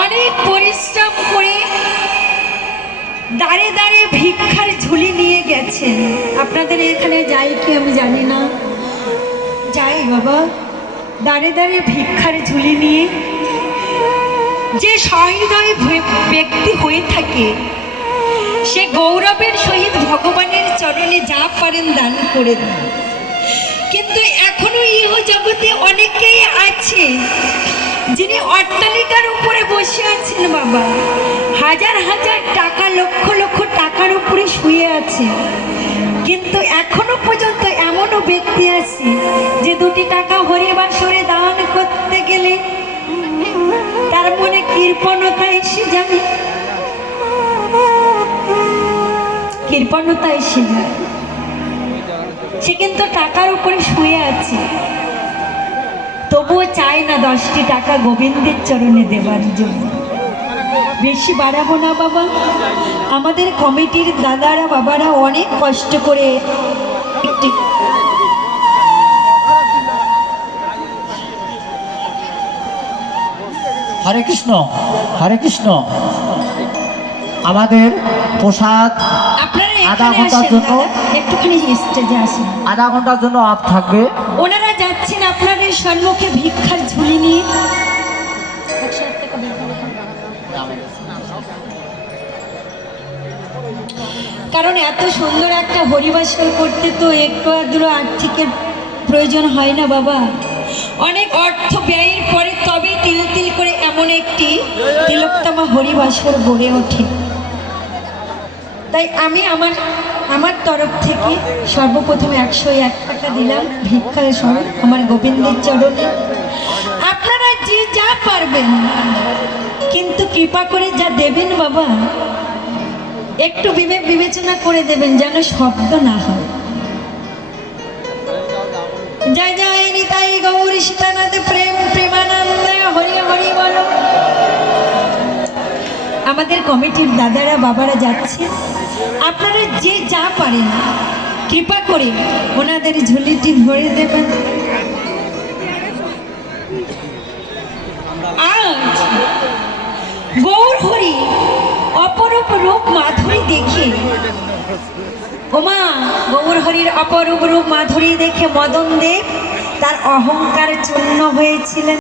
অনেক পরিশ্রম করে দাঁড়ে দাঁড়ে ভিক্ষার ঝুলি নিয়ে গেছেন। আপনাদের এখানে যাই কি আমি জানি না, যাই বাবা। দাঁড়ে দাঁড়ে ভিক্ষার ঝুলি নিয়ে যে সহৃদয় ব্যক্তি হয়ে থাকে, সে গৌরবের সহিত ভগবানের চরণে যা পারেন দান করে দেন। কিন্তু এখনো ইহ জগতে অনেকেই আছে যিনি অট্টালিকার উপরে বসে আছেন বাবা, হাজার হাজার টাকা, লক্ষ লক্ষ টাকার উপরে শুয়ে আছে, কিন্তু এখনো পর্যন্ত এমনও ব্যক্তি আছে যে 2টি টাকা হরিবাসরে দান করতে গেলে তার মনে কৃপণতা এসে যাবে, কৃপণতা এসে যায়। সে কিন্তু টাকার উপরে শুয়ে আছে, তবুও চায় না 10টি টাকা গোবিন্দের চরণে দেবার জন্য। বেশি বাড়াবো না বাবা, আমাদের কমিটির দাদারা বাবারা অনেক কষ্ট করে হরে কৃষ্ণ, হরে কৃষ্ণ। আমাদের প্রসাদ আধা ঘন্টার জন্য, একটুখানি স্টেজে আসেন, আধা ঘন্টার জন্য আপ থাকবে। ওনারা যাচ্ছেন আপনাদের সম্মুখে ভিক্ষার ঝুলি নিয়ে। কারণ এত সুন্দর একটা হরিবাসর করতে তো একটু আধটু আর্থিকের প্রয়োজন হয় না বাবা, অনেক অর্থ ব্যয়ের পরে তবে তিল তিল করে এমন একটি তিলোত্তমা হরিবাসর গড়ে ওঠে। তাই আমি আমার তরফ থেকে সর্বপ্রথম 101 টাকা দিলাম ভিক্ষার স্বরূপ আমার গোবিন্দের চরণে। আপনারা যে যা পারবেন, কিন্তু কৃপা করে যা দেবেন বাবা একটু বিবেচনা করে দেবেন, যেন শব্দ না হয়। জয় জয় নিতাই গৌরী সীতানাথ প্রেম প্রেমানন্দ হরি হরি বলো। আমাদের কমিটির দাদারা বাবারা যাচ্ছে, আপনারা যে যা পারেন কৃপা করে ওনাদের ঝুলিটি ভরে দেবেন। আজ গৌর হরি অপরূপ রূপ মাধুরী দেখে, ওমা গৌর হরির অপরূপ রূপ মাধুরী দেখে মদন দেব তার অহংকার চূর্ণ হয়েছিলেন।